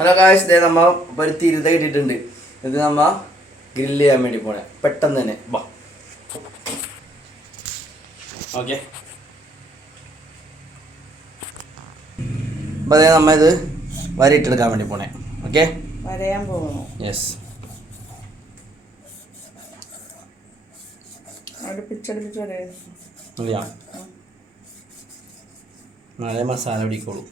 Hello guys, ദേ നമ്മ പരുത്തി ഇരുത ഇട്ടിട്ടുണ്ട്. ഇത് നമ്മ ഗ്രില്ല് ചെയ്യാൻ വേണ്ടി പോണേ. പെട്ടെന്ന് തന്നെ വാ. ഓക്കെ, അപ്പോൾ അതേ നമ്മ ഇത് വരയിട്ടെടുക്കാൻ വേണ്ടി പോണേ. ഓക്കെ, വരയാൻ പോകുന്നു. യെസ്. അടുപ്പിച്ചടുപ്പിച്ച് വരയാ. നല്ല മസാല പിടിക്കോളൂ.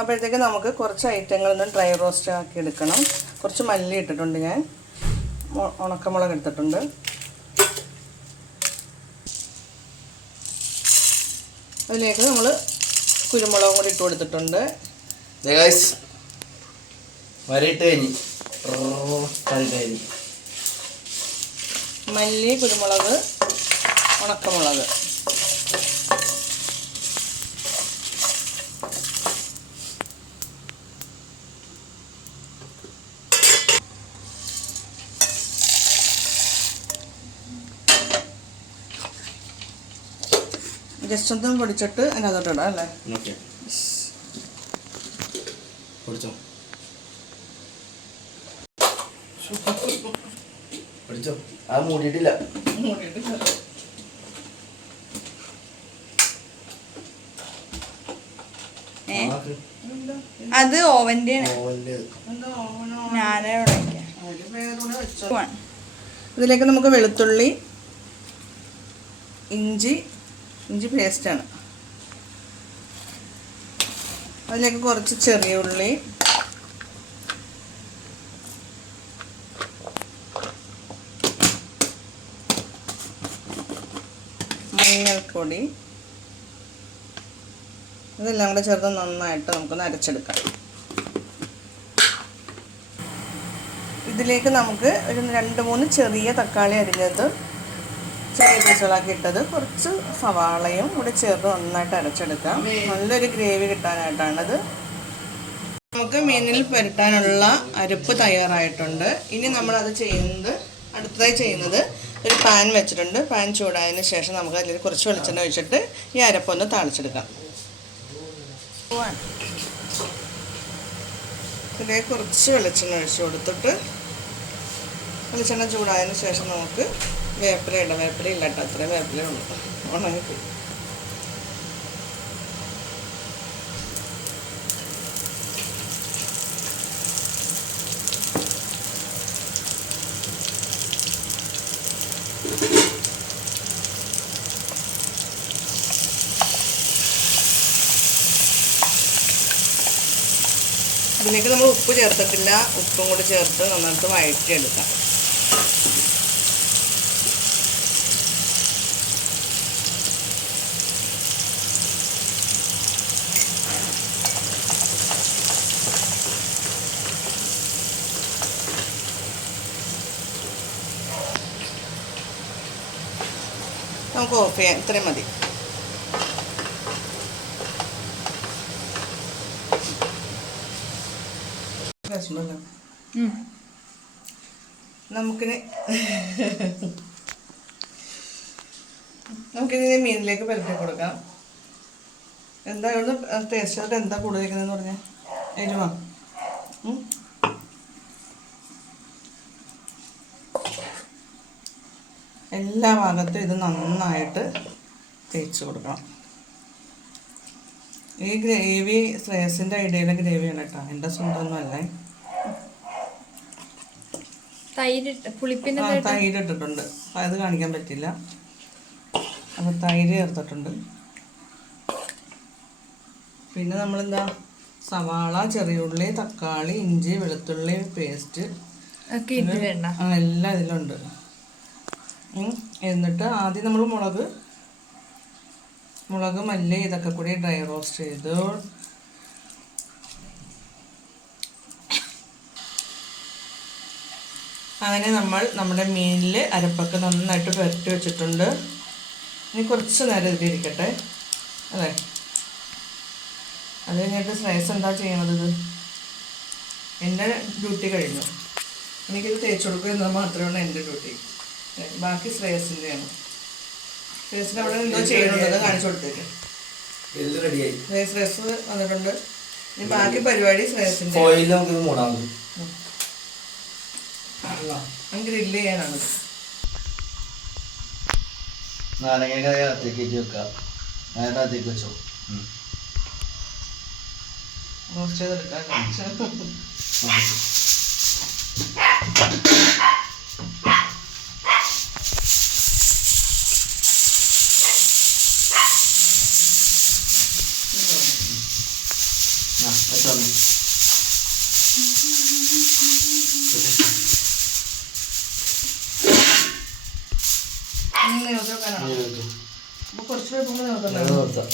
അപ്പോഴത്തേക്ക് നമുക്ക് കുറച്ച് ഐറ്റങ്ങളൊന്ന് ഡ്രൈ റോസ്റ്റ് ആക്കി എടുക്കണം. കുറച്ച് മല്ലി ഇട്ടിട്ടുണ്ട്, ഞാൻ ഉണക്കമുളക് എടുത്തിട്ടുണ്ട്. അതിലേക്ക് നമ്മൾ കുരുമുളകും കൂടി ഇട്ട് കൊടുത്തിട്ടുണ്ട്. വരയിട്ട് കഴിഞ്ഞ് മല്ലി, കുരുമുളക്, ഉണക്കമുളക്. ജസ്റ്റ് ഒന്ന് പൊടിച്ചിട്ട് അതിനകത്തോട്ട് ഇടാം അല്ലേ? ഓക്കെ, പൊടിച്ചോ പൊടിച്ചോ. ആ മൂടിയിട്ടില്ല. അത് ഓവൻ്റെ ഇതിലേക്ക് നമുക്ക് വെളുത്തുള്ളി, ഇഞ്ചി പേസ്റ്റാണ്. അതിലേക്ക് കുറച്ച് ചെറിയ ഉള്ളി, മഞ്ഞൾപ്പൊടി, ഇതെല്ലാം കൂടെ ചേർത്ത് നന്നായിട്ട് നമുക്കൊന്ന് അരച്ചെടുക്കാം. ഇതിലേക്ക് നമുക്ക് ഒരു 2-3 ചെറിയ തക്കാളി അരിഞ്ഞത് ചെറിയ പീസുകളാക്കി ഇട്ടത്, കുറച്ച് സവാളയും കൂടി ചേർത്ത് നന്നായിട്ട് അരച്ചെടുക്കാം. നല്ലൊരു ഗ്രേവി കിട്ടാനായിട്ടാണത്. നമുക്ക് മീനിൽ പുരട്ടാനുള്ള അരപ്പ് തയ്യാറായിട്ടുണ്ട്. ഇനി നമ്മളത് അടുത്തതായി ചെയ്യുന്നത് ഒരു പാൻ വെച്ചിട്ടുണ്ട്. പാൻ ചൂടായതിന് ശേഷം നമുക്ക് അതിൽ കുറച്ച് വെളിച്ചെണ്ണ ഒഴിച്ചിട്ട് ഈ അരപ്പൊന്ന് താളിച്ചെടുക്കാം. ഇതിലേക്ക് കുറച്ച് വെളിച്ചെണ്ണ ഒഴിച്ച് കൊടുത്തിട്ട് വെളിച്ചെണ്ണ ചൂടായതിന് ശേഷം നമുക്ക് വേപ്പില ഇടാം. വേപ്പില ഇല്ല കേട്ടോ, അത്രയും വേപ്പില ഉള്ളു, ഉണങ്ങി. ഇതിലേക്ക് നമ്മൾ ഉപ്പ് ചേർത്തിട്ടില്ല. ഉപ്പും കൂടി ചേർത്ത് നന്നായിട്ട് വഴറ്റിയെടുക്കാം. നമുക്ക് ഓഫ് ചെയ്യാം. ഇത്രയും മതി. നമുക്കിതിനെ മീനിലേക്ക് പുരട്ടി കൊടുക്കാം. എന്താ ടേസ്റ്റ് എന്താ കൂടുതലിരിക്കുന്നതെന്ന് പറഞ്ഞാൽ എരിവാ. എല്ലാ ഭാഗത്തും ഇത് നന്നായിട്ട് തേച്ച് കൊടുക്കണം. ഈ ഗ്രേവി ശ്രേയസിൻ്റെ ഐഡിയയിലെ ഗ്രേവിയാണ് കേട്ടോ, എൻ്റെ സ്വന്തമൊന്നും അല്ലേ. തൈര് ഇട്ടിട്ടുണ്ട്, അത് കാണിക്കാൻ പറ്റില്ല. അപ്പോൾ തൈര് ചേർത്തിട്ടുണ്ട്. പിന്നെ നമ്മളെന്താ സവാള, ചെറിയുള്ളി, തക്കാളി, ഇഞ്ചി, വെളുത്തുള്ളി പേസ്റ്റ് എല്ലാം ഇതിലുണ്ട്. എന്നിട്ട് ആദ്യം നമ്മൾ മുളക്, മല്ലി ഇതൊക്കെ കൂടി ഡ്രൈ റോസ്റ്റ് ചെയ്തു. അങ്ങനെ നമ്മുടെ മീനിൽ അരപ്പൊക്കെ നന്നായിട്ട് പുരട്ടി വെച്ചിട്ടുണ്ട്. ഇനി കുറച്ച് നേരം ഇതിരിക്കട്ടെ അല്ലേ. അത് കഴിഞ്ഞിട്ട് ശ്രേയസ് എന്താ ചെയ്യണത്? എൻ്റെ ഡ്യൂട്ടി കഴിഞ്ഞു. എനിക്കിത് തേച്ച് കൊടുക്കുക എന്നാൽ മാത്രമാണ് എൻ്റെ ഡ്യൂട്ടി. ബാക്കി ശ്രേയസിൻ്റെയാണ്. ശ്രേയസിന് അവിടെ എന്തോ ചെയ്യണമെന്നത് കാണിച്ചു കൊടുത്തേക്ക്. ശ്രേയസ് വന്നിട്ടുണ്ട്. ഇനി ബാക്കി പരിപാടി ശ്രേയസിന്റെ ഫോയിൽ നമുക്ക് ഇത് മൂടാം. ഗ്രില്ല് ചെയ്യാനാണ്. നാരങ്ങ അകത്തേക്ക് വെക്കാം. അതിനകത്തേക്ക് വെച്ചോ. റോസ്റ്റ് ചെയ്തെടുക്കാം. കുറച്ച് പേപ്പർ നോക്കാം.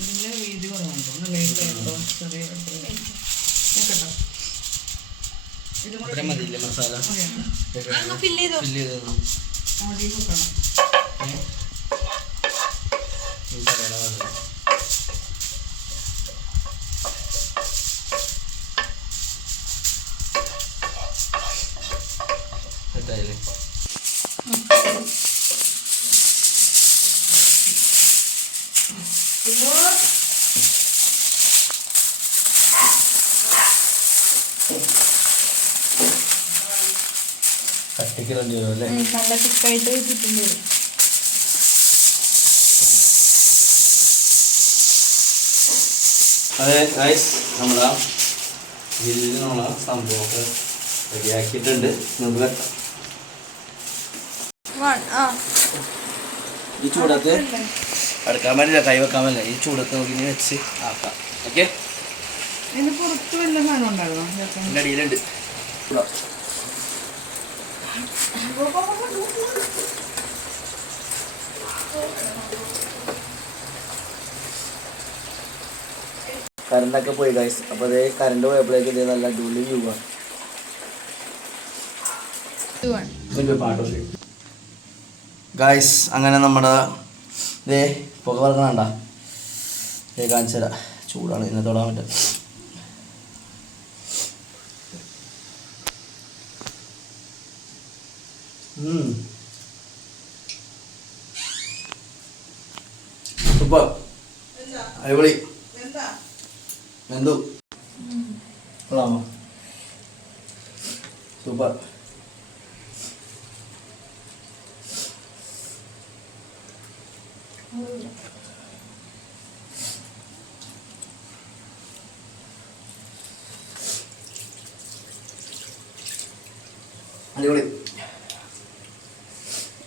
ഇതിന്റെ വീതി കുറവുണ്ടോ? ചെറിയ ഇത്ര മതിയില്ലേ മസാല? ഫില്ല് ചെയ്തോ? ആദ്യം വെക്കണം. സെറ്റായില്ലേ? കട്ടിക്ക് വേണ്ടി വരും അല്ലേ? നല്ല തിക്കായിട്ട് കിട്ടും വരും. അതെ ഗൈസ്, നമ്മളാ ഗ്രില്ലിനുള്ള സംഭവമൊക്കെ റെഡിയാക്കിയിട്ടുണ്ട്. നമുക്ക് വെക്കാം. ഈ ചൂടത്ത് അടുക്കാൻ പറ്റില്ല, കൈ വെക്കാൻ പറ്റില്ല. ഈ ചൂടത്ത് നോക്കി വെച്ച് ആക്കാം. ഓക്കെ, ഇതിന് പുറത്ത് വല്ല സാധനം ഉണ്ടായിരുന്നോ? എൻ്റെ അടിയിലുണ്ട്. ചൂടാ. കറണ്ടൊക്കെ പോയി ഗൈസ്. അപ്പോൾ അതേ കറണ്ട് പോയപ്പോഴേക്ക് ഇതേ നല്ല അടിപൊളി വ്യൂ ആണ്. ഗൈസ്, അങ്ങനെ നമ്മുടെ ഇതേ പുക പറക്കണണ്ട കാണിച്ചു തരാം. ചൂടാണ്, ഇതിനെ തൊടാൻ പറ്റും. സൂപ്പർ, അടിപൊളി. എന്തു കൊള്ളാമോ? സൂപ്പർ. അടിപൊളി.